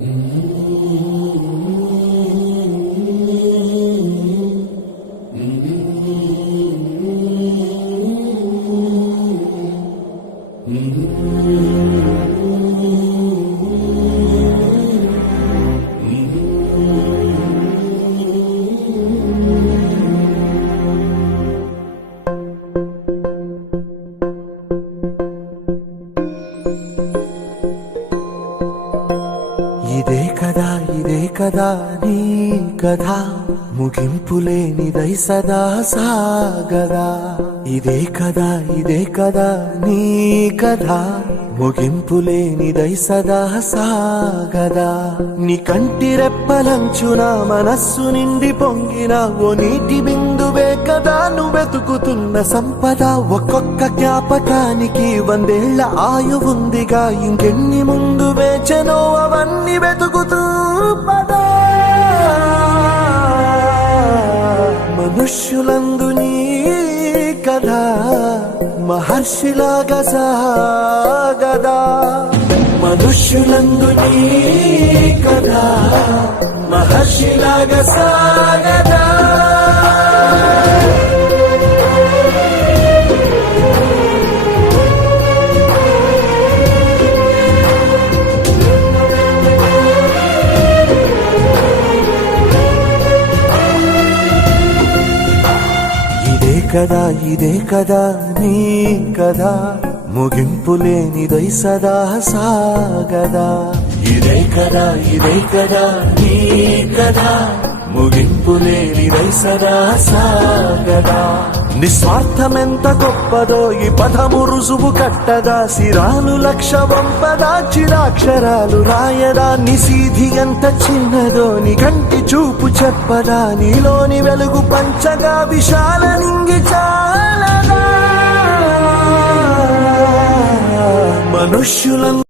ఇదే కదా నీ కథ ముగింపులేనిదై సదా సాగదా. ఇదే కదా నీ కథ ముగింపులేనిదై సదా సాగదా. నీ కంటి రెప్పలంచున మనస్సు నిండి పొంగిన ఓ నీటి బిందువే కదా నువ్వెతుకుతున్న సంపద. ఒక్కొక్క జ్ఞాపకానికి 100 ఏళ్ల ఆయువుందిగా, ఇంకెన్ని ముందు వేచనో అవన్నీ వెతుకుతూ పదా. మనుష్యులందు నీ కథ మహర్షిలాగా సాగదా. మనుష్యులందు నీ కథ మహర్షిలాగా సాగదా. ఇదే కదా నీ కదా ముగింపులేనిదై సదా సాగదా. ఇదే కదా నీ కదా ముగింపులేనిదై సదా సాగదా. నిస్వార్థమెంత గొప్పదో ఈ పదము రుజువు కట్టదా. సిరాలు 1,00,000 వంపదా, చిరాక్షరాలు రాయదా. నిశీధి ఎంత చిన్నదో నీ కంటి చూపు చెప్పదా. నీలోని వెలుగు పంచగా విశాల నింగి చాలదా. మనుష్యులను